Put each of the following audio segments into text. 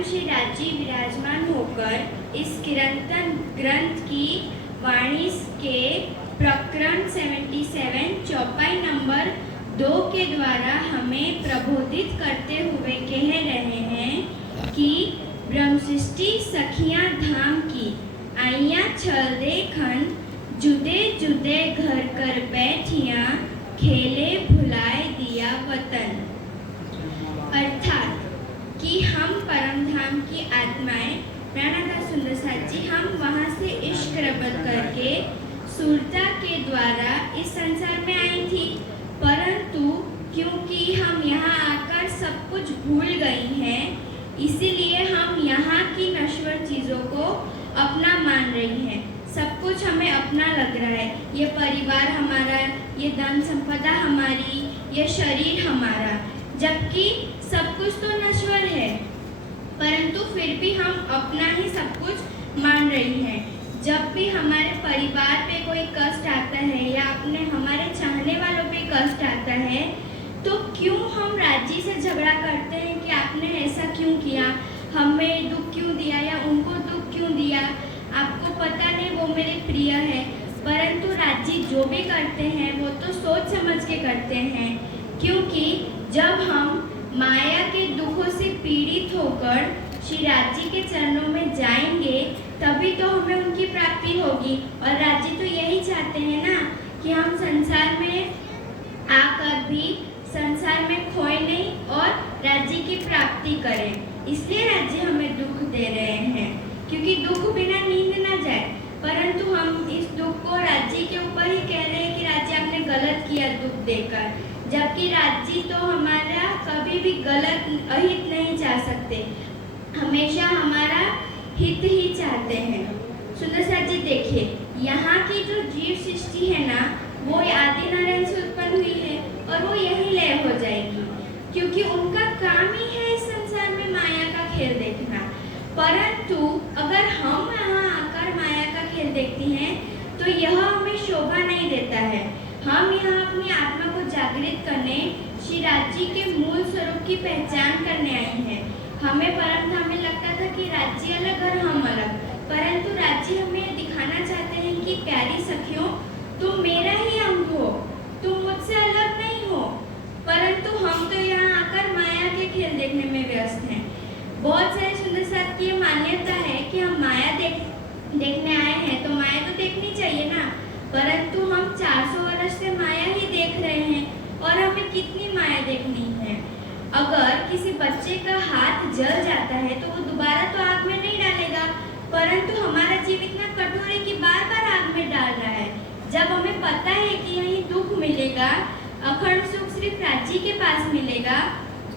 स्वयं श्री राज्य विराजमान होकर इस कीर्तन ग्रंथ की वाणी के प्रकरण 77 चौपाई नंबर 2 के द्वारा हमें प्रबोधित करते हुए कह रहे हैं कि ब्रह्मसृष्टि सखियां धाम की आइया छल देखन जुदे जुदे घर कर बैठिया खेले भुलाए दिया वतन। अर्थात कि हम परम धाम की आत्माएं प्राणनाथ सुंदर साथ जी हम वहाँ से इश्क रबत करके सुरता के द्वारा इस संसार में आई थी, परंतु क्योंकि हम यहाँ आकर सब कुछ भूल गई हैं, इसीलिए हम यहाँ की नश्वर चीज़ों को अपना मान रही हैं। सब कुछ हमें अपना लग रहा है, ये परिवार हमारा, ये धन संपदा हमारी, ये शरीर हमारा, जबकि सब कुछ तो नश्वर है, परंतु फिर भी हम अपना ही सब कुछ मान रही हैं। जब भी हमारे परिवार पे कोई कष्ट आता है या अपने हमारे चाहने वालों पे कष्ट आता है, तो क्यों हम राज्य से झगड़ा करते हैं कि आपने ऐसा क्यों किया, हमें दुख क्यों दिया या उनको दुख क्यों दिया, आपको पता नहीं वो मेरे प्रिय है। परंतु राज्य जो भी करते हैं वो तो सोच समझ के करते हैं, क्योंकि जब हम माया के दुखों से पीड़ित होकर श्री राज्य के चरणों में जाएंगे तभी तो हमें उनकी प्राप्ति होगी। और राज्य तो यही चाहते हैं ना कि हम संसार में आकर भी संसार में खोए नहीं और राज्य की प्राप्ति करें। इसलिए राज्य हमें दुख दे रहे हैं, क्योंकि दुख बिना नींद ना जाए, परंतु हम इस दुख को राज्य के ऊपर ही कह रहे हैं कि राज्य आपने गलत किया दुख देकर, जबकि राज्य तो हमारा कभी भी गलत अहित नहीं चाह सकते, हमेशा हमारा हित ही चाहते हैं। सुंदर साथ जी देखिए, यहाँ की जो जीव सृष्टि है ना, वो आदि नारायण से उत्पन्न हुई है और वो यही लय हो जाएगी, क्योंकि उनका काम ही है इस संसार में माया का खेल देखना। परंतु अगर हम यहाँ आकर माया का खेल देखती हैं तो यह हमें शोभा नहीं देता है। हम यहाँ अपनी आत्मा को जागृत करने, श्री राज्य के मूल स्वरूप की पहचान करने आए हैं। हमें परम धाम में लगता था कि राज्य अलग और हम अलग, परंतु राज्य हमें दिखाना चाहते हैं कि प्यारी सखियों, तुम मेरा ही अंग हो, तुम मुझसे अलग नहीं हो। परंतु हम तो यहाँ आकर माया के खेल देखने में व्यस्त हैं। बहुत सारे सुंदर साथ की मान्यता है कि हम माया देखने आए हैं तो माया तो देखनी चाहिए ना, परंतु हम 400 वर्ष से माया ही देख रहे हैं और हमें कितनी माया देखनी है। अगर किसी बच्चे का हाथ जल जाता है तो वो दोबारा तो आग में नहीं डालेगा, परंतु हमारा जीव इतना कठोर है कि बार बार आग में डाल रहा है। जब हमें पता है कि यही दुख मिलेगा, अखंड सुख सिर्फ राज्य के पास मिलेगा,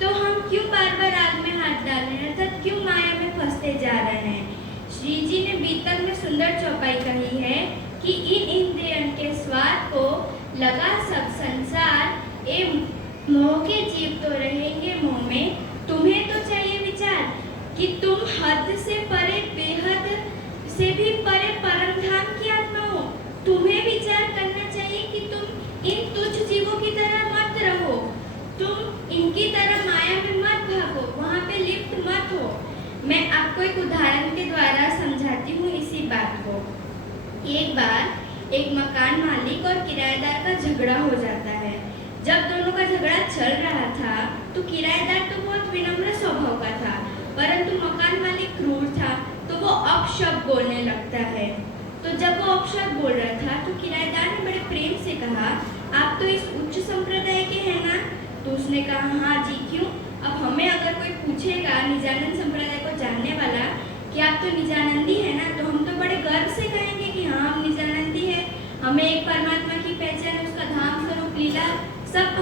तो हम क्यों बार बार आग में हाथ डाल रहे हैं, अर्थात क्यों माया में फंसते जा रहे हैं। श्री जी ने बीतक में सुंदर चौपाई कही है कि इन इंद्रियों के स्वाद को लगा सब संसार, ए मोह के जीव तो रहेंगे मोह में। तुम्हें तो चाहिए विचार कि तुम हद से परे, बेहद से भी परे परम धाम की आत्मा हो। तुम्हें विचार करना चाहिए कि तुम इन तुच्छ जीवों की तरह मत रहो, तुम इनकी तरह माया में मत भागो, वहाँ पे लिप्त मत हो। मैं आपको एक उदाहरण के द्वारा समझाती हूँ इसी बात को। एक बार एक मकान मालिक और किराएदार का झगड़ा हो जाता है। जब दोनों का झगड़ा चल रहा था तो किराएदार तो बहुत विनम्र स्वभाव का था, परंतु मकान मालिक क्रूर था, तो वो अपशब्द बोलने लगता है। तो जब वो अपशब्द बोल रहा था तो किराएदार ने बड़े प्रेम से कहा, आप तो इस उच्च संप्रदाय के हैं ना? तो उसने कहा, हाँ जी, क्यों? अब हमें अगर कोई पूछेगा निजानंद संप्रदाय को जानने वाला कि आप तो निजानंदी है ना, तो हम तो बड़े गर्व से कहेंगे कि हाँ हम निजानंदी है, हमें एक परमात्मा की पहचान, उसका धाम स्वरूप लीला सब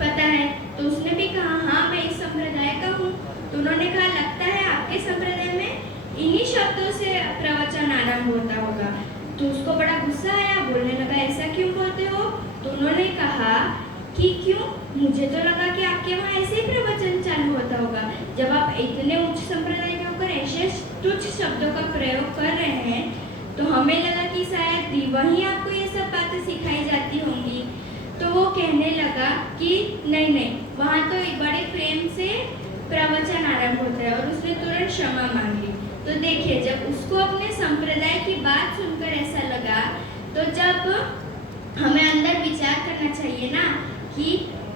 पता है। तो उसने भी कहा, हाँ मैं इस संप्रदाय का हूँ। तो उन्होंने कहा, लगता है आपके संप्रदाय में इन्हीं शब्दों से प्रवचन आरंभ होता होगा। तो उसको बड़ा गुस्सा आया, बोलने लगा, ऐसा क्यों बोलते हो? तो उन्होंने कहा कि क्यों, मुझे तो लगा कि आपके वहाँ ऐसे ही प्रवचन चालू होता होगा। जब आप इतने उच्च संप्रदाय के ऊपर ऐसे तुच्छ शब्दों का प्रयोग कर रहे हैं तो हमें लगा कि शायद वहीं आपको ये सब बातें सिखाई जाती होंगी। तो वो कहने लगा कि नहीं, वहाँ तो बड़े प्रेम से प्रवचन आरंभ होता है। और उसने तुरंत देखिए, जब उसको अपने संप्रदाय की बात सुनकर ऐसा लगा, तो जब हमें अंदर विचार करना चाहिए ना कि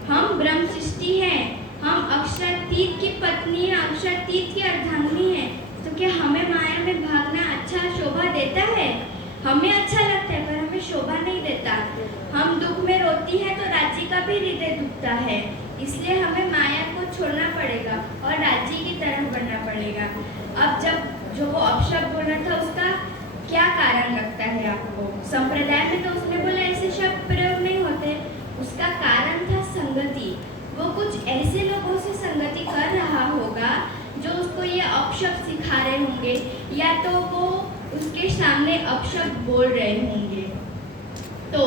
हम ब्रह्म सृष्टि हैं, हम अक्षरातीत की पत्नी हैं, अक्षरातीत की अर्धांगिनी हैं, तो क्या हमें माया में भागना अच्छा शोभा देता है? हमें अच्छा लगता है पर हमें शोभा नहीं देता। हम दुख में रोती हैं तो राज्य का भी हृदय दुखता है, इसलिए हमें माया को छोड़ना पड़ेगा और राज्य की तरफ बढ़ना पड़ेगा। अब जब जो वो अपशब्द बोल रहा था, उसका क्या कारण लगता है आपको? संप्रदाय में तो उसने बोला ऐसे शब्द प्रयोग नहीं होते, उसका कारण था संगति। वो कुछ ऐसे लोगों से संगति कर रहा होगा जो उसको ये अपशब्द सिखा रहे होंगे, या तो वो उसके सामने अपशब्द बोल रहे होंगे। तो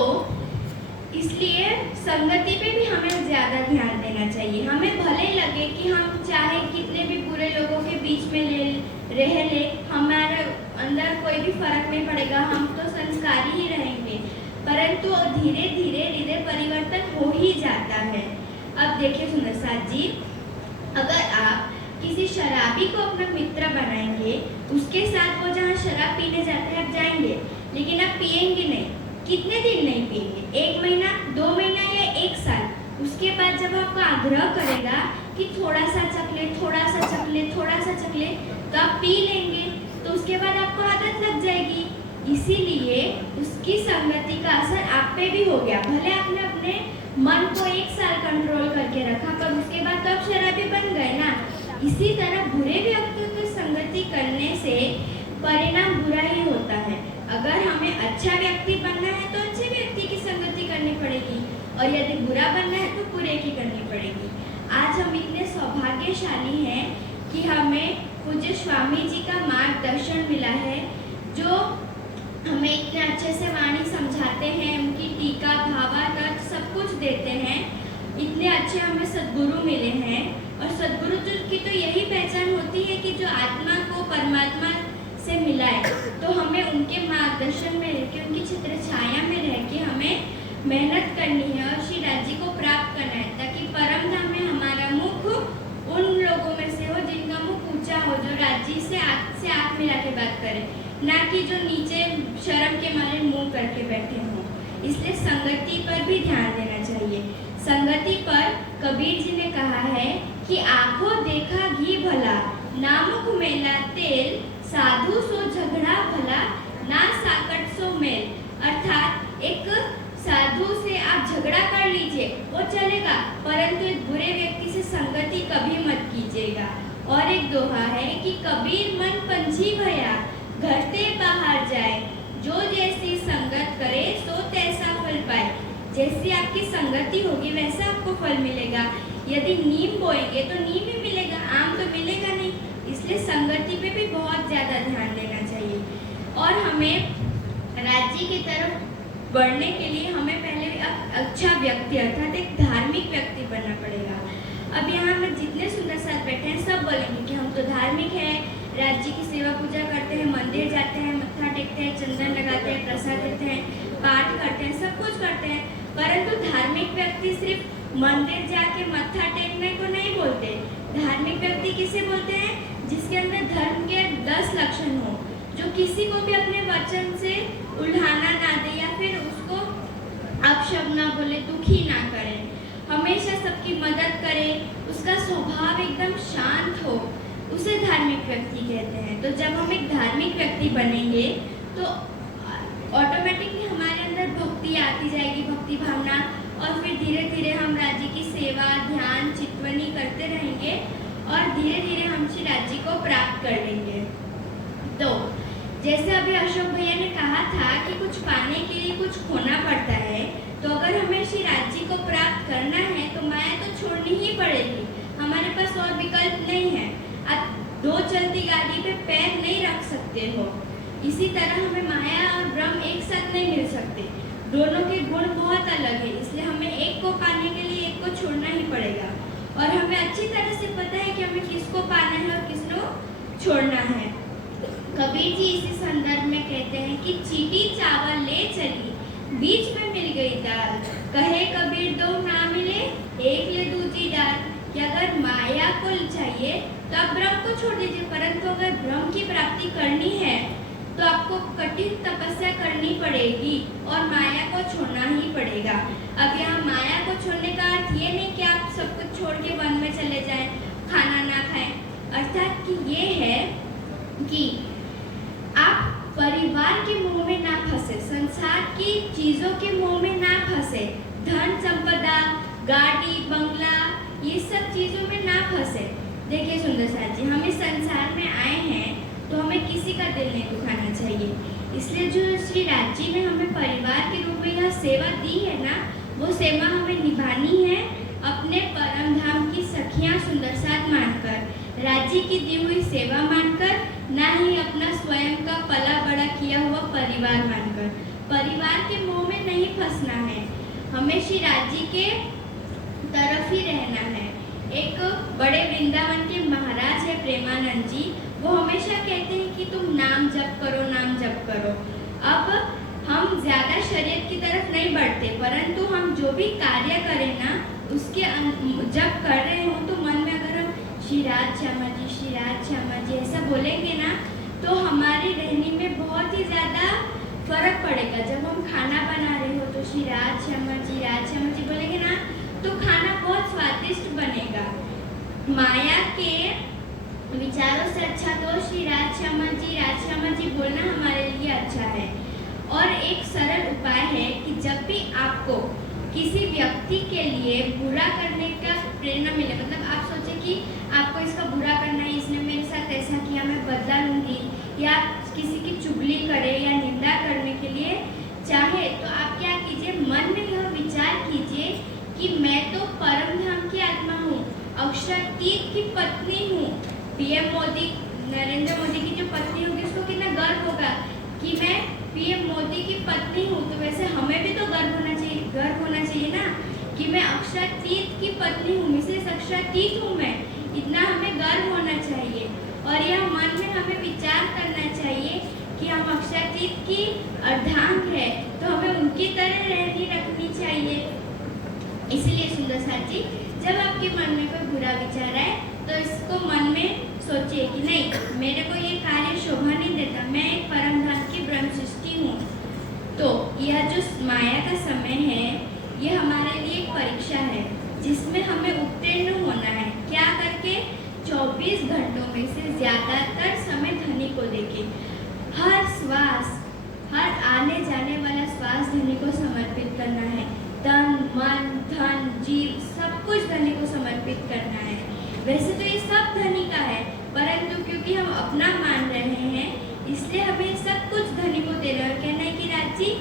इसलिए संगति पे भी हमें ज़्यादा ध्यान देना चाहिए। हमें भले लगे कि हम चाहे कितने भी बुरे लोगों के बीच में रह ले, हमारे अंदर कोई भी फर्क नहीं पड़ेगा, हम तो संस्कारी ही रहेंगे, परंतु धीरे धीरे हृदय परिवर्तन हो ही जाता है। अब देखिए सुंदर साथ जी, अगर आप किसी शराबी को अपना मित्र बनाएंगे, उसके साथ वो जहाँ शराब पीने जाते हैं आप जाएंगे, लेकिन आप पिएंगे नहीं। कितने दिन नहीं पिएंगे? 1 महीना, 2 महीना या 1 साल। उसके बाद जब आपको आग्रह करेगा कि थोड़ा सा चख ले, थोड़ा सा चख ले, थोड़ा सा चख ले, तो आप पी लेंगे, तो उसके बाद आपको आदत लग जाएगी। इसीलिए उसकी संगति का असर आप पे भी हो गया। भले आपने अपने मन को 1 साल कंट्रोल करके रखा, पर उसके बाद तो आप शराबी बन गए ना। इसी तरह बुरे व्यक्तियों की संगति करने से परिणाम बुरा ही होता है। अगर हमें अच्छा व्यक्ति बनना है तो अच्छे व्यक्ति की संगति करनी पड़ेगी, और यदि बुरा बनना है तो बुरे की करनी पड़ेगी। आज हम इतने सौभाग्यशाली हैं कि हमें पूज्य स्वामी जी का मार्गदर्शन मिला है, जो हमें इतने अच्छे से वाणी समझाते हैं, उनकी टीका भावार्थ सब कुछ देते हैं। इतने अच्छे हमें सद्गुरु मिले हैं, और सद्गुरु की तो यही पहचान होती है कि जो आत्मा को परमात्मा से मिलाए। तो हमें उनके मार्गदर्शन में रहकर, उनकी छत्र छाया में रह के हमें मेहनत करनी है और श्री राज्य को प्राप्त करना है, ताकि परम धाम में हमारा मुख उन लोगों में से हो जिनका मुख ऊंचा हो, जो राज्य से आँख मिला के बात करे, ना कि जो नीचे शर्म के मारे मुंह करके बैठे हों। इसलिए संगति पर भी ध्यान देना चाहिए। संगति पर कबीर जी ने कहा है कि आंखों देखा घी भला, ना मुख मेला तेल, साधु सो झगड़ा भला, ना साकट सो मेल। अर्थात एक साधु से आप झगड़ा कर लीजिए, वो चलेगा, परंतु एक बुरे व्यक्ति से संगति कभी मत कीजिएगा। और एक दोहा है कि कबीर मन पंछी भया, घर से बाहर जाए, जो जैसी संगत करे सो तैसा फल पाए। जैसी आपकी संगति होगी वैसा आपको फल मिलेगा। यदि नीम बोएंगे तो नीम ही मिलेगा, आम तो मिलेगा नहीं। इसलिए संगति पे भी बहुत ज़्यादा ध्यान देना चाहिए। और हमें राज्य की तरफ बढ़ने के लिए हमें पहले अच्छा व्यक्ति अर्थात एक धार्मिक व्यक्ति बनना पड़ेगा। अब यहाँ में जितने सुंदर साथ बैठे हैं सब बोलेंगे कि हम तो धार्मिक हैं, राज्य की सेवा पूजा करते हैं, मंदिर जाते हैं, मत्था टेकते हैं, चंदन लगाते हैं, प्रसाद देते हैं, पाठ करते हैं, सब कुछ करते हैं। परंतु धार्मिक व्यक्ति सिर्फ मंदिर जाके मत्था टेकने को नहीं बोलते। धार्मिक व्यक्ति किसे बोलते हैं? जिसके अंदर धर्म के 10 लक्षण हो, जो किसी को भी अपने वचन से उल्हाना ना दे या फिर उसको अपशब्द ना बोले, दुखी ना करे, हमेशा सबकी मदद करे, उसका स्वभाव एकदम शांत हो, उसे धार्मिक व्यक्ति कहते हैं। तो जब हम एक धार्मिक व्यक्ति बनेंगे तो ऑटोमेटिकली हमारे अंदर भक्ति आती जाएगी, भक्ति भावना, और फिर धीरे धीरे हम राज्य की सेवा, ध्यान, चितवनी करते रहेंगे और धीरे धीरे हम श्री राज्य को प्राप्त कर लेंगे। तो जैसे अभी अशोक भैया ने कहा था कि कुछ पाने के लिए कुछ खोना पड़ता है, तो अगर हमें श्री राज्य को प्राप्त करना है तो माया तो छोड़नी ही पड़ेगी, हमारे पास और विकल्प नहीं है। आप 2 चलती गाड़ी पे पैर नहीं रख सकते हो। इसी तरह हमें माया और ब्रह्म एक साथ नहीं मिल सकते, दोनों के गुण बहुत अलग है। इसलिए हमें एक को पाने के लिए एक को छोड़ना ही पड़ेगा, और हमें अच्छी तरह से पता है कि हमें किसको पाना है और किसको छोड़ना है। कबीर जी इसी संदर्भ में कहते हैं कि चीटी चावल ले चली, बीच में मिल गई दाल, कहे कबीर दो ना मिले, एक ले दूसरी डाल। कि अगर माया को चाहिए तो आप ब्रह्म को छोड़ दीजिए, परंतु अगर ब्रह्म की प्राप्ति करनी है तो आपको कठिन तपस्या करनी पड़ेगी और माया को छोड़ना ही पड़ेगा। अब यहाँ माया को छोड़ने का अर्थ ये नहीं कि आप सब कुछ छोड़ के वन में चले जाएं, खाना ना खाएं, अर्थात कि ये है कि आप परिवार के मोह में ना फंसे, संसार की चीजों के मोह में ना फंसे, धन संपदा, गाड़ी बंगला, ये सब चीजों में ना फंसे। देखिए सुंदर साथ जी, हम इस संसार में आए हैं तो हमें किसी का दिल नहीं दुखाना चाहिए। इसलिए जो श्री राज जी ने हमें परिवार के रूप में यह सेवा दी है ना, वो सेवा हमें निभानी है अपने परम धाम की सखियां सुंदर साथ मानकर, राज्य की दी हुई सेवा मानकर, ना ही अपना स्वयं का पला बड़ा किया हुआ परिवार मानकर। परिवार के मोह में नहीं फंसना है, हमें श्री राज्य के तरफ ही रहना है। एक बड़े वृंदावन के महाराज है प्रेमानंद जी, वो हमेशा कहते हैं कि तुम नाम जप करो, नाम जप करो। अब हम ज्यादा शरीर की तरफ नहीं बढ़ते, परंतु हम जो भी कार्य करें ना, उसके जब कर रहे हो तो मन में अगर हम श्री राज श्यामा जी, श्री राज श्यामा जी ऐसा बोलेंगे ना, तो हमारी रहनी में बहुत ही ज्यादा फर्क पड़ेगा। जब हम खाना बना रहे हो तो श्री राज श्यामा जी बोलेंगे ना, तो खाना बहुत स्वादिष्ट बनेगा। माया के विचारों से अच्छा तो श्री राज श्यामा जी बोलना हमारे लिए अच्छा है। और एक सरल उपाय है कि जब भी आपको किसी व्यक्ति के लिए बुरा करने का प्रेरणा मिले, मतलब आप सोचे कि आपको इसका बुरा करना है, इसने मेरे साथ ऐसा किया, मैं बदला लूंगी, या किसी की चुगली करे या निंदा करने के लिए चाहे, तो आप क्या कीजिए, मन में यह विचार कीजिए कि मैं तो परम धाम की आत्मा हूँ, अक्षरातीत की पत्नी हूँ। पीएम मोदी, नरेंद्र मोदी की जो पत्नी होगी उसको कितना गर्व होगा कि मैं पीएम मोदी की पत्नी हूँ। तो वैसे हमें भी तो गर्व होना चाहिए ना कि मैं अक्षरातीत की पत्नी हूँ, मिसेस अक्षरातीत हूँ मैं, इतना हमें गर्व होना चाहिए। और यह मन में हमें विचार करना चाहिए कि हम अक्षरातीत की अर्धांग है, तो हमें उनकी तरह रहनी रखनी चाहिए। इसलिए सुंदर साथ जी, जब आपके मन में कोई बुरा विचार आए तो इसको मन में सोचिए कि नहीं, मेरे को ये कार्य शोभा नहीं देता, मैं एक परम धाम की ब्रह्म सृष्टि हूँ। तो यह जो माया का समय है, ये हमारे लिए एक परीक्षा है जिसमें हमें उत्तीर्ण होना है। क्या करके? 24 घंटों में से ज्यादातर समय धनी को देके, हर श्वास, हर आने जाने वाला श्वास धनी को समर्पित करना है। तन मन धन जीव सब कुछ धनी को समर्पित करना है। वैसे तो ये सब धनी का है, परंतु क्योंकि हम अपना मान रहे हैं इसलिए हमें सब कुछ धनी को दे रहे हैं। कहना है कि राज जी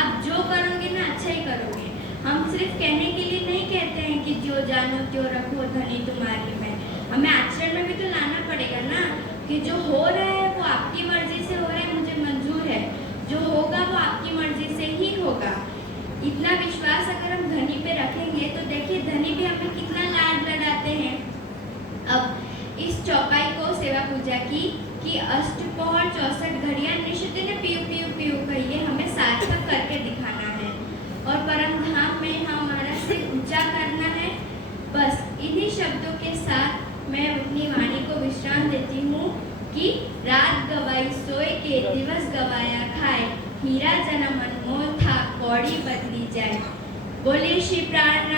आप जो करोगे ना अच्छा ही करोगे। हम सिर्फ कहने के लिए नहीं कहते हैं कि जो जानो त्यो रखो धनी तुम्हारी में, हमें आचरण में भी तो लाना पड़ेगा ना कि जो हो रहा है वो आपकी मर्जी से हो रहा है, मुझे मंजूर है, जो होगा वो आपकी मर्जी से ही होगा। इतना विश्वास अगर हम धनी पे रखेंगे तो देखिए धनी भी हमें कितना लाड लड़ाते हैं। अब इस चौपाई को सेवा पूजा की कि अष्टपहर 64 घड़ियां निश्चित ने पीयू पीयू पीयू कहिए हमें सार्थक करके दिखाना है और परम धाम में हमारा सिर ऊंचा करना है। बस इन्हीं शब्दों के साथ मैं अपनी वाणी को विश्राम देती हूँ कि रात गवाई सोए के दिवस गवाया खाए, हीरा जन्म अनमोल था कौड़ी बदली जाए। बोलिए श्री प्राण